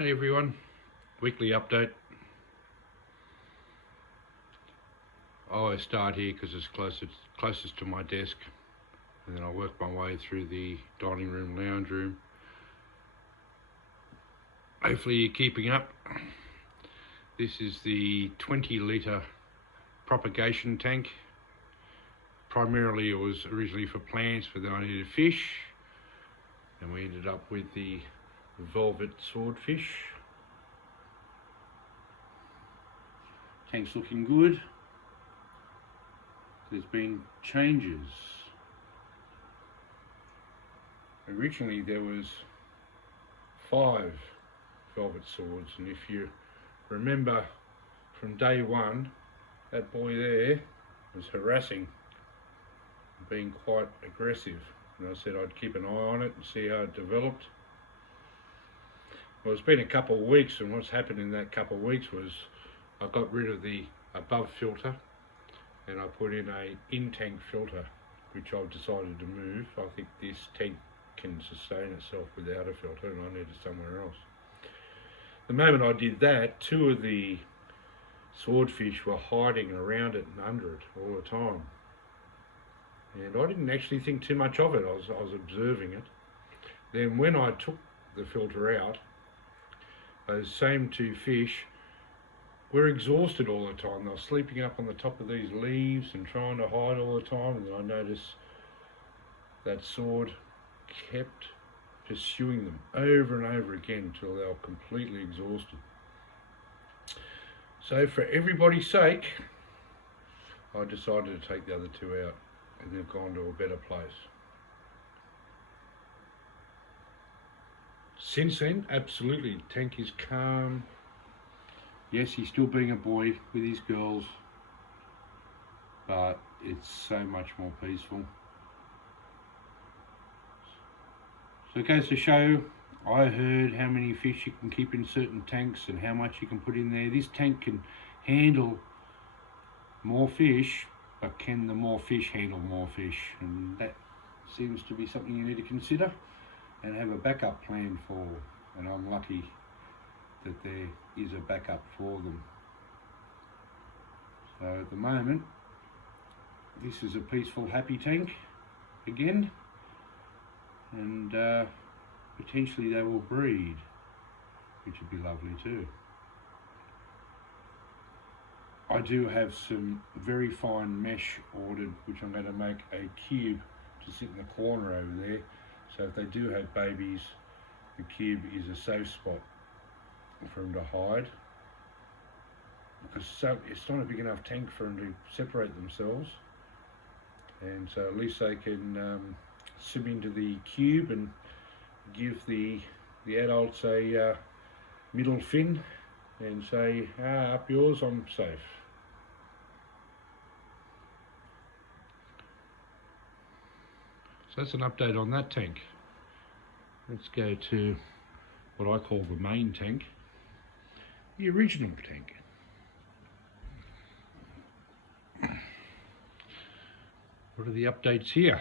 Hey everyone, weekly update. I always start here because it's closest to my desk, and then I work my way through the dining room, lounge room. Hopefully you're keeping up. This is the 20-litre propagation tank. Primarily it was originally for plants, but then I needed fish, and we ended up with the velvet swordfish. Tank's looking good. There's been changes. Originally there was 5 velvet swords, and if you remember from day one, that boy there was harassing, being quite aggressive, and I said I'd keep an eye on it and see how it developed. Well, it's been a couple of weeks, and what's happened in that couple of weeks was I got rid of the above filter and I put in a in-tank filter, which I've decided to move. I think this tank can sustain itself without a filter, and I need it somewhere else. The moment I did that, 2 of the swordfish were hiding around it and under it all the time, and I didn't actually think too much of it. I was observing it. Then when I took the filter out, those same 2 fish were exhausted all the time. They were sleeping up on the top of these leaves and trying to hide all the time, and then I noticed that sword kept pursuing them over and over again until they were completely exhausted. So for everybody's sake, I decided to take the other 2 out, and they've gone to a better place. Since then, absolutely, tank is calm. Yes, he's still being a boy with his girls, but it's so much more peaceful. So it goes to show, I heard how many fish you can keep in certain tanks and how much you can put in there. This tank can handle more fish, but can the more fish handle more fish? And that seems to be something you need to consider and have a backup plan for, and I'm lucky that there is a backup for them. So at the moment, this is a peaceful, happy tank again, and potentially they will breed, which would be lovely too. I do have some very fine mesh ordered, which I'm going to make a cube to sit in the corner over there. So if they do have babies, the cube is a safe spot for them to hide, because it's not a big enough tank for them to separate themselves, and so at least they can swim into the cube and give the adults a middle fin and say, up yours, I'm safe. So that's an update on that tank. Let's go to what I call the main tank, the original tank. What are the updates here?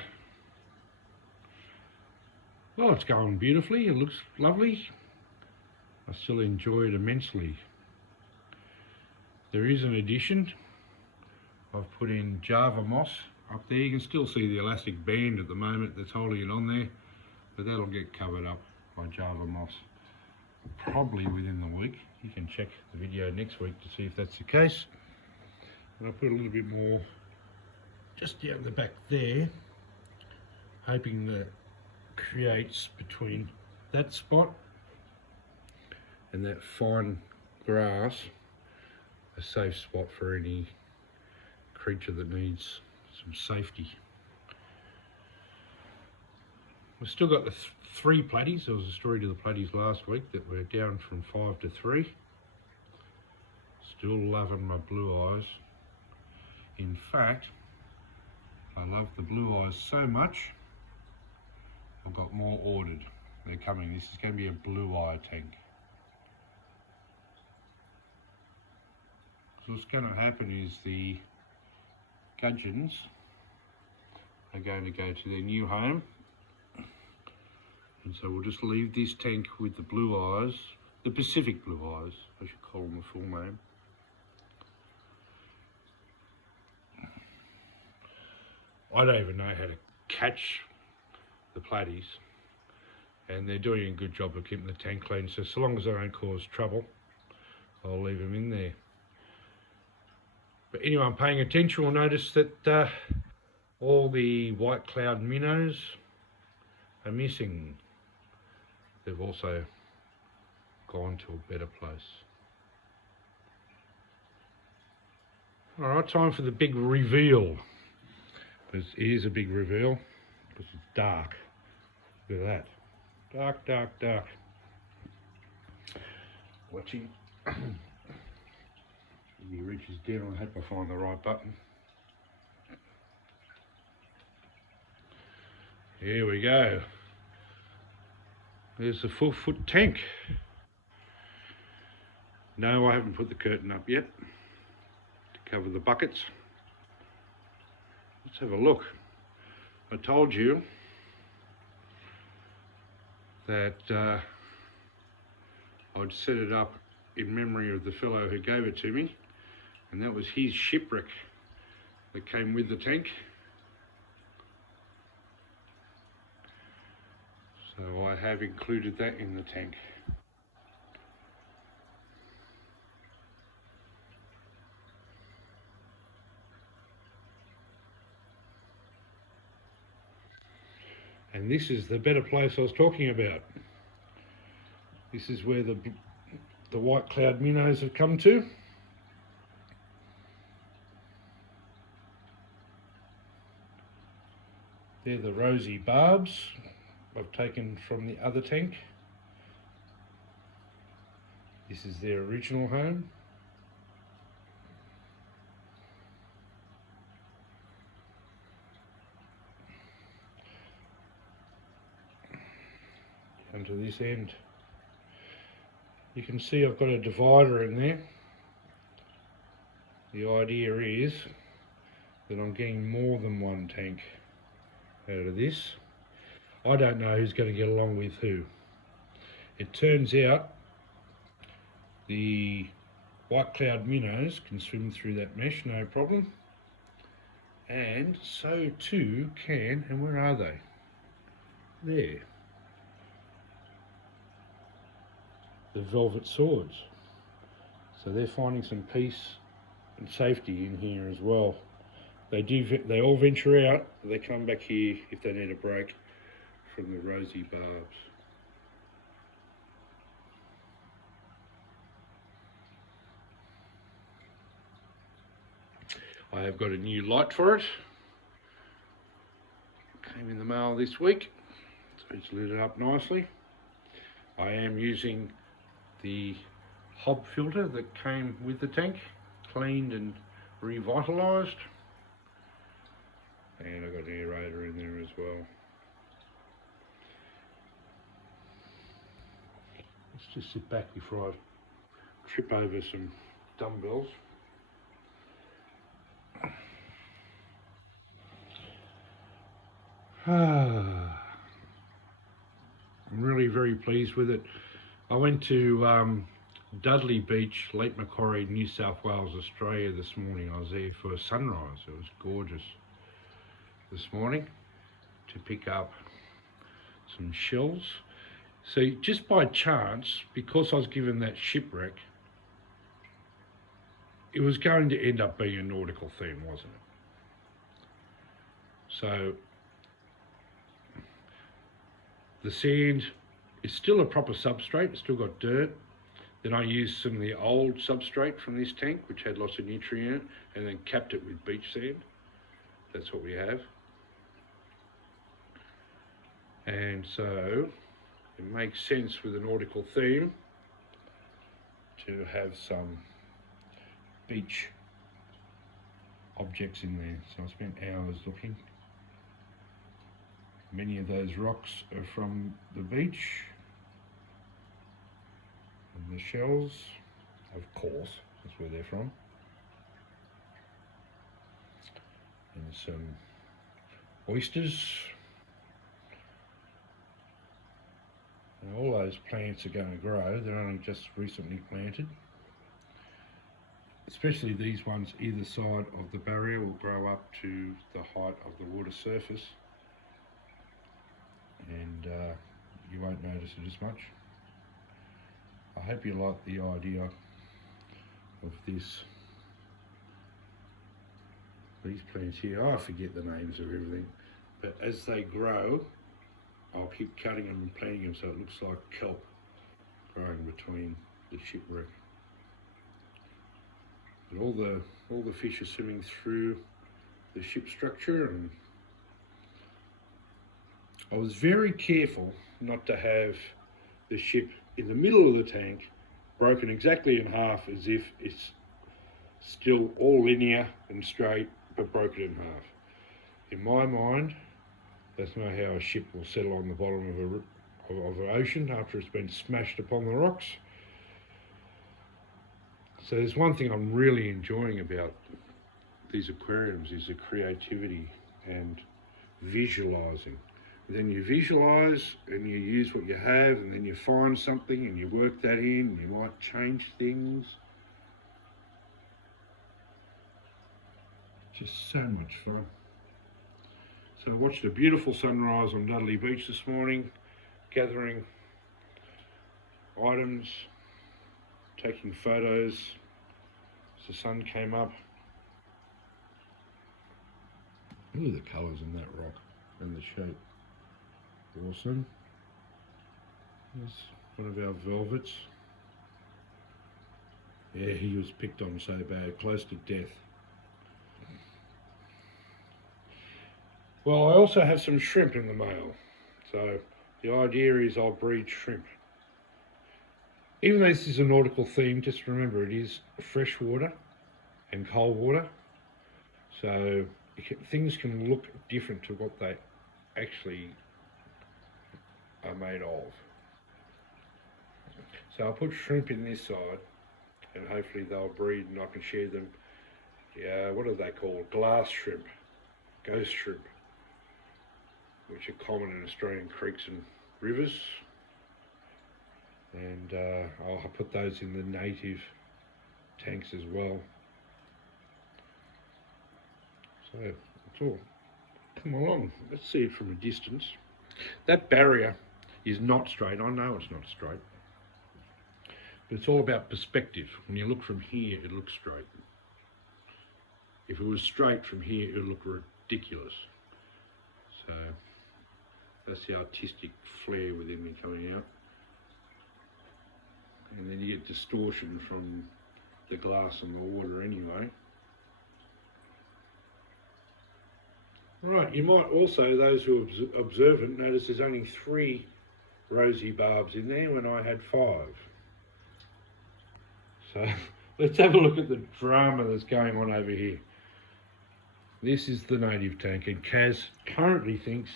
Well, it's going beautifully, it looks lovely. I still enjoy it immensely. There is an addition. I've put in Java moss up there. You can still see the elastic band at the moment that's holding it on there, but that'll get covered up by Java moss probably within the week. You can check the video next week to see if that's the case. And I'll put a little bit more just down the back there, hoping that creates between that spot and that fine grass a safe spot for any creature that needs some safety. We've still got the 3 platies. There was a story to the platies last week that we're down from 5 to 3. Still loving my blue eyes. In fact, I love the blue eyes so much, I've got more ordered. They're coming. This is going to be a blue eye tank. So what's going to happen is the Gudgeons are going to go to their new home, and so we'll just leave this tank with the blue eyes the Pacific blue eyes, I should call them the full name. I don't even know how to catch the platies, and they're doing a good job of keeping the tank clean, so long as they don't cause trouble, I'll leave them in there. But anyone paying attention will notice that all the white cloud minnows are missing. They've also gone to a better place. Alright, time for the big reveal. It is a big reveal because it's dark. Look at that. Dark, dark, dark. Watching. He reaches down. I hope I find the right button. Here we go. There's the 4-foot tank. No, I haven't put the curtain up yet to cover the buckets. Let's have a look. I told you that I'd set it up in memory of the fellow who gave it to me, and that was his shipwreck that came with the tank. So I have included that in the tank. And this is the better place I was talking about. This is where the white cloud minnows have come to. They're the rosy barbs I've taken from the other tank. This is their original home. Come to this end. You can see I've got a divider in there. The idea is that I'm getting more than one tank out of this. I don't know who's going to get along with who. It turns out the white cloud minnows can swim through that mesh, no problem. And so too can, and where are they? There. The velvet swords. So they're finding some peace and safety in here as well. They all venture out, they come back here if they need a break from the rosy barbs. I have got a new light for it. Came in the mail this week, so it's lit it up nicely. I am using the hob filter that came with the tank, cleaned and revitalised. And I've got an aerator in there as well. Let's just sit back before I trip over some dumbbells. I'm really very pleased with it. I went to Dudley Beach, Lake Macquarie, New South Wales, Australia this morning. I was there for sunrise. It was gorgeous this morning to pick up some shells. So just by chance, because I was given that shipwreck, it was going to end up being a nautical theme, wasn't it? So the sand is still a proper substrate, it's still got dirt. Then I used some of the old substrate from this tank, which had lots of nutrient, and then capped it with beach sand. That's what we have. And so it makes sense with a nautical theme to have some beach objects in there. So I spent hours looking. Many of those rocks are from the beach. And the shells, of course, that's where they're from. And some oysters. Now, all those plants are going to grow, they're only just recently planted. Especially these ones either side of the barrier will grow up to the height of the water surface, and you won't notice it as much. I hope you like the idea of these plants here. I forget the names of everything, but as they grow I'll keep cutting them and planting them so it looks like kelp growing between the shipwreck. And all the fish are swimming through the ship structure, and I was very careful not to have the ship in the middle of the tank broken exactly in half, as if it's still all linear and straight but broken in half. In my mind, that's not how a ship will settle on the bottom of an ocean after it's been smashed upon the rocks. So there's one thing I'm really enjoying about these aquariums is the creativity and visualising. Then you visualise and you use what you have, and then you find something and you work that in, and you might change things. Just so much fun. So I watched a beautiful sunrise on Dundee Beach this morning, gathering items, taking photos as the sun came up. Look at the colours in that rock and the shape. Awesome. There's one of our velvets. Yeah, he was picked on so bad, close to death. Well, I also have some shrimp in the mail. So the idea is I'll breed shrimp. Even though this is a nautical theme, just remember it is fresh water and cold water. So things can look different to what they actually are made of. So I'll put shrimp in this side, and hopefully they'll breed and I can share them. Yeah, what are they called? Glass shrimp, ghost shrimp, which are common in Australian creeks and rivers. And I'll put those in the native tanks as well. So it's all come along. Let's see it from a distance. That barrier is not straight. I know it's not straight, but it's all about perspective. When you look from here, it looks straight. If it was straight from here, it would look ridiculous. So that's the artistic flair within me coming out. And then you get distortion from the glass and the water anyway. Right, you might also, those who are observant, notice there's only 3 rosy barbs in there when I had 5. So let's have a look at the drama that's going on over here. This is the native tank, and Kaz currently thinks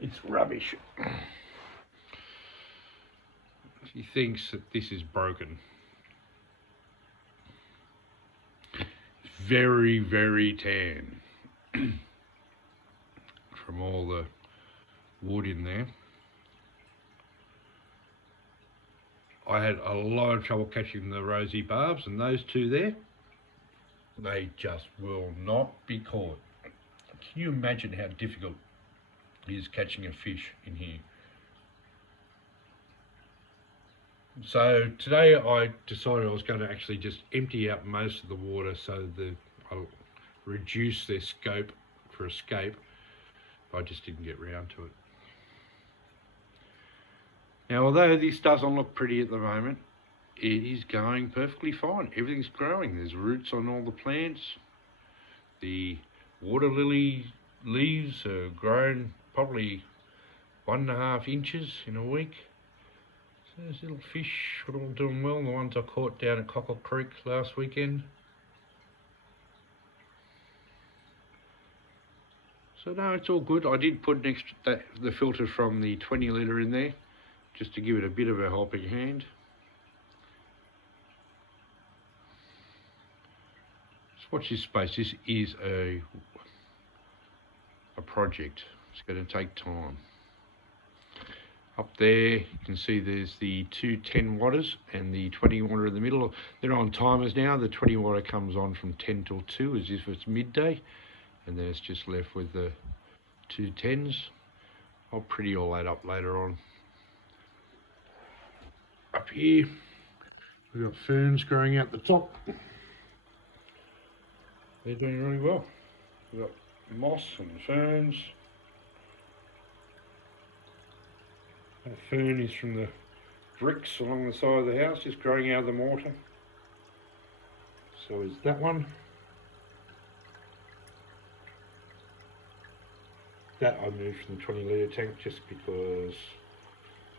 it's rubbish. She thinks that this is broken. It's very, very tan from all the wood in there. I had a lot of trouble catching the rosy barbs, and those 2 there, they just will not be caught. Can you imagine how difficult it is catching a fish in here? So today I decided I was going to actually just empty out most of the water so that I'll reduce their scope for escape. I just didn't get round to it. Now, although this doesn't look pretty at the moment, it is going perfectly fine. Everything's growing. There's roots on all the plants. The water lily leaves are grown probably 1.5 inches in a week. So those little fish are all doing well. The ones I caught down at Cockle Creek last weekend. So no, it's all good. I did put the filter from the 20 litre in there, just to give it a bit of a helping hand. Just watch this space. This is a project. It's going to take time. Up there you can see there's the two 10 watters and the 20 watt in the middle. They're on timers now. The 20 watt comes on from 10 till 2 as if it's midday, and then it's just left with the two 10s. I'll pretty all that up later on. Up here we've got ferns growing out the top. They're doing really well. We've got moss and ferns. That fern is from the bricks along the side of the house, just growing out of the mortar. So is that one. That I moved from the 20 litre tank just because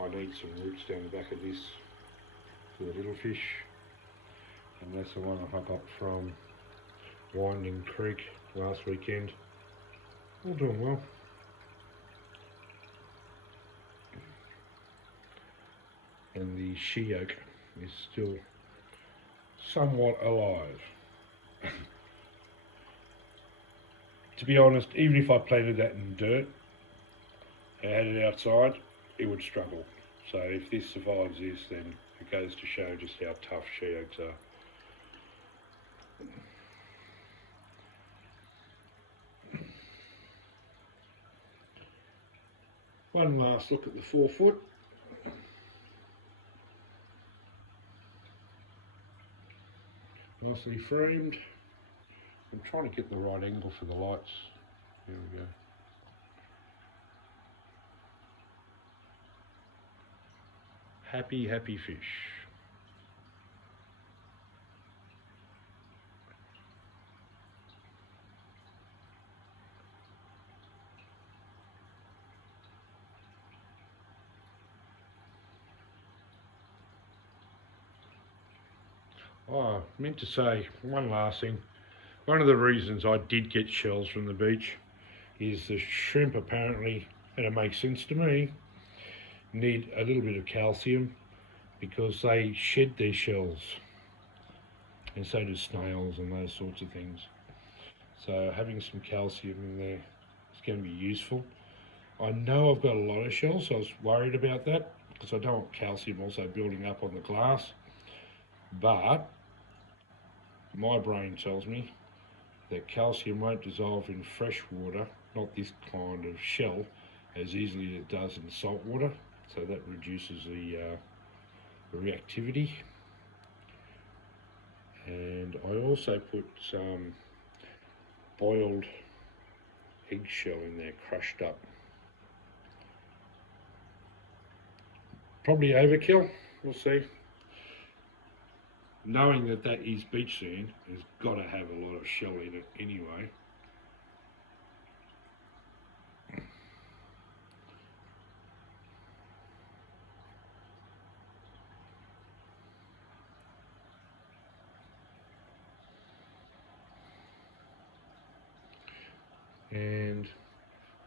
I need some roots down the back of this for the little fish. And that's the one I hung up from Winding Creek last weekend. All doing well. And the she oak is still somewhat alive. To be honest, even if I planted that in dirt and had it outside, it would struggle. So if this survives this, then it goes to show just how tough she oaks are. One last look at the 4 foot. Nicely framed. I'm trying to get the right angle for the lights. There we go. Happy, happy fish. Oh, I meant to say one last thing. One of the reasons I did get shells from the beach is the shrimp apparently, and it makes sense to me, need a little bit of calcium because they shed their shells, and so do snails and those sorts of things. So having some calcium in there is going to be useful. I know I've got a lot of shells, so I was worried about that because I don't want calcium also building up on the glass, but my brain tells me that calcium won't dissolve in fresh water, not this kind of shell, as easily as it does in salt water, so that reduces the reactivity. And I also put some boiled eggshell in there, crushed up. Probably overkill, we'll see. Knowing that that is beach sand, has got to have a lot of shell in it anyway. And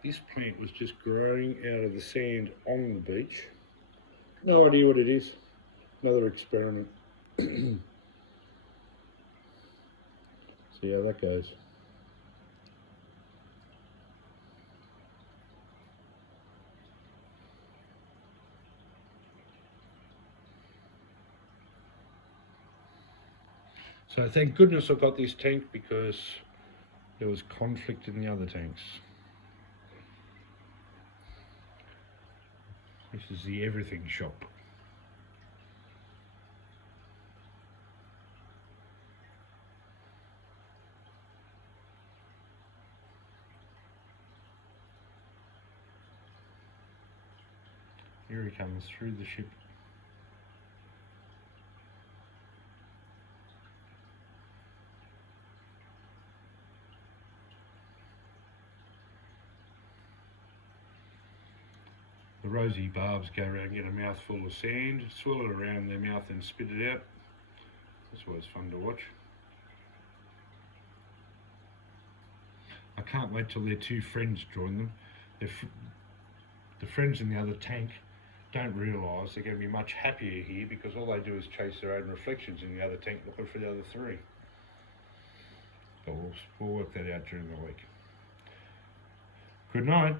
this plant was just growing out of the sand on the beach. No idea what it is. Another experiment. See how that goes. So thank goodness I got this tank because there was conflict in the other tanks. This is the everything shop. Here he comes through the ship. The rosy barbs go around and get a mouthful of sand, swirl it around their mouth and spit it out. That's always fun to watch. I can't wait till their two friends join them. The friends in the other tank don't realise they're going to be much happier here because all they do is chase their own reflections in the other tank looking for the other three. But we'll work that out during the week. Good night.